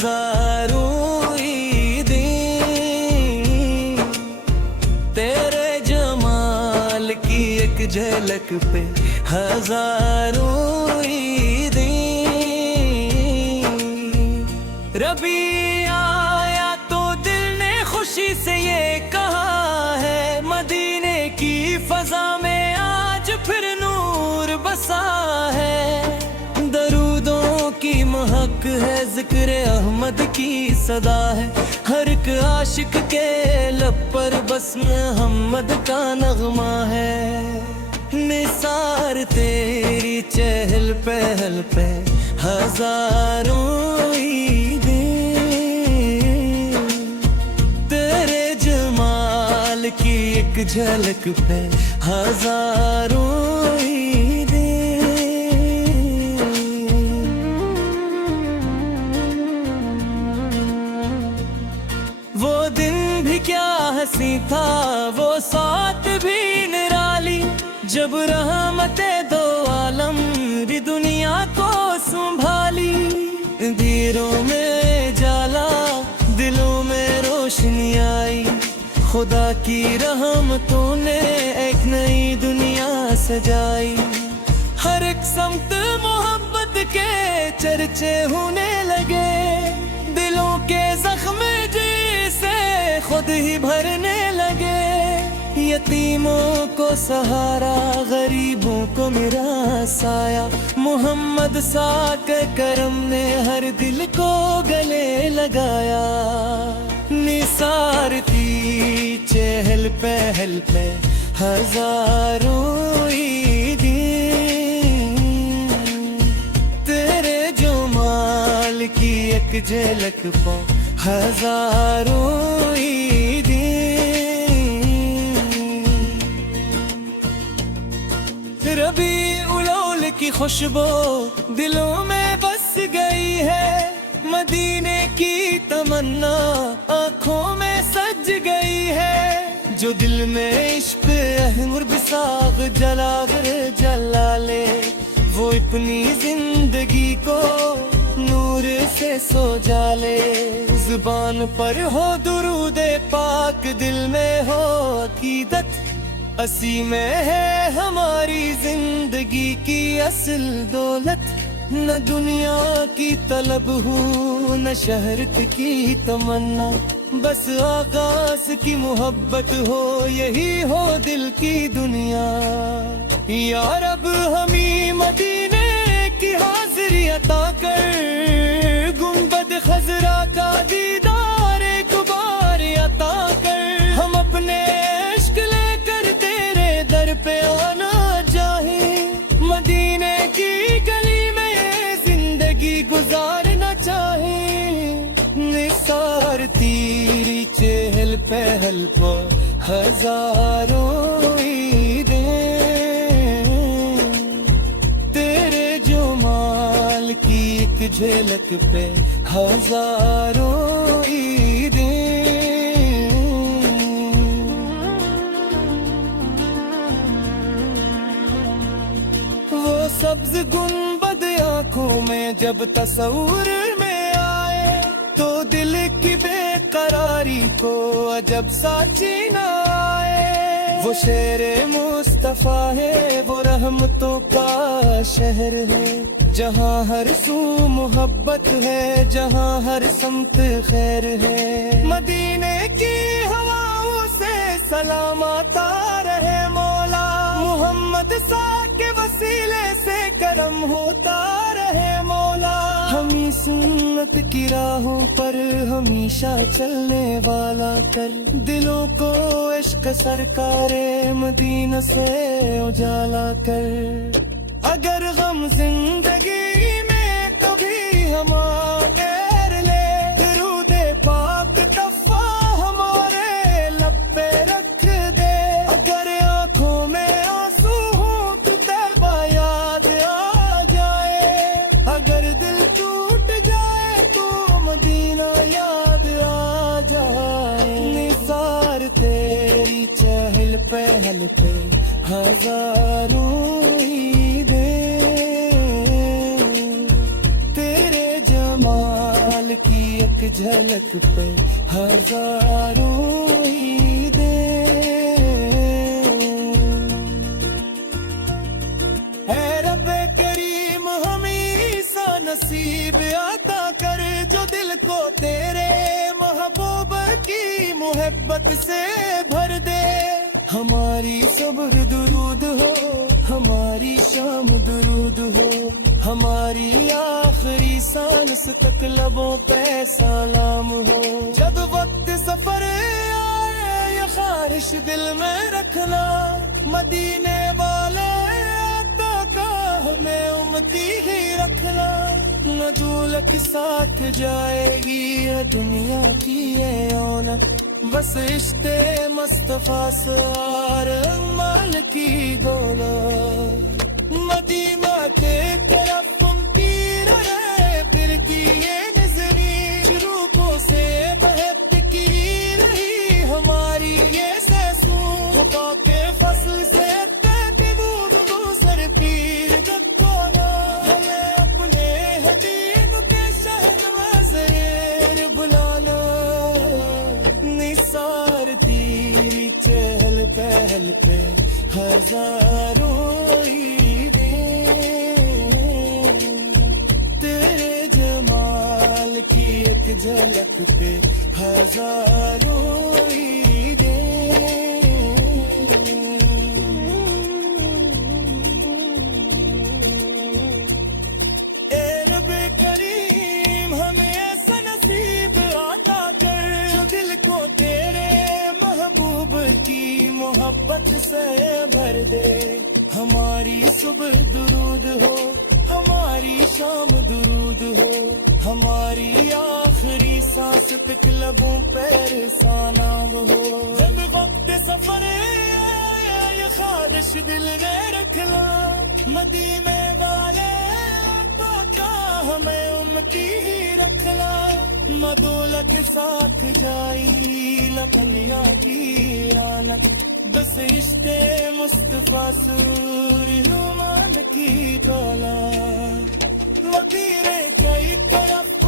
हजारों ईदें, तेरे जमाल की एक झलक पे हजारों ईदें। रबी आया तो दिल ने खुशी से ये कहा है, मदीने की फजा में आज फिर नूर बसा है। दरूदों की महक है, जिक्र अहमद की सदा है, हर एक आशिक के लब पर बस मोहम्मद का नगमा है। निसार तेरी चहल पहल पे हजारों ईदें, तेरे जमाल की एक झलक पे हजारों ईदें। वो दिन भी क्या हंसी था, वो साथ भी निराली, जब रहमते दो आलम दुनिया को संभाली। धीरों में जाला, दिलों में रोशनी आई, खुदा की रहमतों ने एक नई दुनिया सजाई। हर एक समत मोहब्बत के चर्चे होने लगे, दिलों के जख्म जिसे खुद ही भरने लगे। यतीमों को सहारा, गरीबों को मेरा साया, मोहम्मद सा के करम ने हर दिल को गले लगाया। निसार थी चहल पहल पे हजारों ईदें, तेरे जमाल की एक झलक पे हजारों ईदें। रबी उलौल की खुशबू दिलों में बस गई है, मदीने की तमन्ना आँखों में सज गई है। जो दिल में इश्क अहमुर बिसाग जलागर जला ले, वो अपनी जिंदगी को नूर से सो जाले। जुबान पर हो दुरूदे पाक, दिल में हो अकीदत, असी में है हमारी जिंदगी की असल दौलत। न दुनिया की तलब हूँ, न शहरत की तमन्ना, बस आकाश की मोहब्बत हो, यही हो दिल की दुनिया। या रब हमी मदीने की हाजिरी अता कर, गुंबद खजरा का दीदार एक बार अता कर। हम अपने इश्क लेकर तेरे दर पे आना चाहे, मदीने की गली में जिंदगी गुजारना चाहे। निसार तेरी चहल पहल पर हजारों ईदें, तेरे जमाल की एक झलक पे हजारों ईदें। वो सब्ज गुंबद आँखों में जब तस्वुर में आए, तो दिल की बेकरारी को अजब साची न आए। वो शेरे मुस्तफा है, वो रहमतों का शहर है, जहाँ हर सू मोहब्बत है, जहाँ हर समत खैर है। मदीने की हवाओं से सलाम आता रहे मौला, मोहम्मद सा के वसीले से करम होता रहे मौला। हमी सुन्नत की राहों पर हमेशा चलने वाला कर, दिलों को इश्क सरकारे मदीना से उजाला कर। अगर गम जिंदगी में कभी हम घेर ले, दुरूदे पाक तफ़ा हमारे लब पे रख दे। अगर आँखों में आंसू हो तो तौबा याद आ जाए, अगर दिल टूट जाए तो मदीना याद आ जाए। निसार तेरी चहल पहल पे हजारों ईदें, तेरे जमाल जमाल की एक झलक पे हजारों ईदें। ऐ रब्बे करीम हमें सा नसीब आता कर जो दिल को तेरे महबूब की मोहब्बत से भर दे। हमारी सुबह दुरूद हो, हमारी शाम दुरूद हो, हमारी आखिरी सांस तक लबों पे सलाम हो। जब वक्त सफर आए ये ख्वाहिश दिल में रखना, मदीने वाले आका का हमें उम्मती ही रखना। न दूल्हा साथ जाएगी ये दुनिया की ये औना, बस इश्ते मुस्तफा सार माल की दौलत। मदीना के तरफ मुमकिन रहे फिर की ये नजरी, रूपों से बहत की रही हमारी ये सहसूं। के फसल से के दूध दूसर पीर जत्तोना, हमें अपने हदीन के शहर में ज़ेर बुलाना। निसार तेरी चहल पहल पे हजारों की एक झलक पे हजारों ईदें। ए रब्बे करीम हमें ऐसा नसीब आता कर जो दिल को तेरे महबूब की मोहब्बत से भर दे। हमारी सुबह दुरूद हो, हमारी शाम दुरूद हो, हमारी आखिरी सांस तक लबों पर सलाम हो। जब वक्त सफर आया ये ख्वाहिश दिल में रखना, मदीने वाले आका का हमें उम्मती ही रखना। मदोला के साथ जाई लखनिया की रानत, बस इश्ते मुस्तफा सुरमान की डोला। मदीने कई तरफ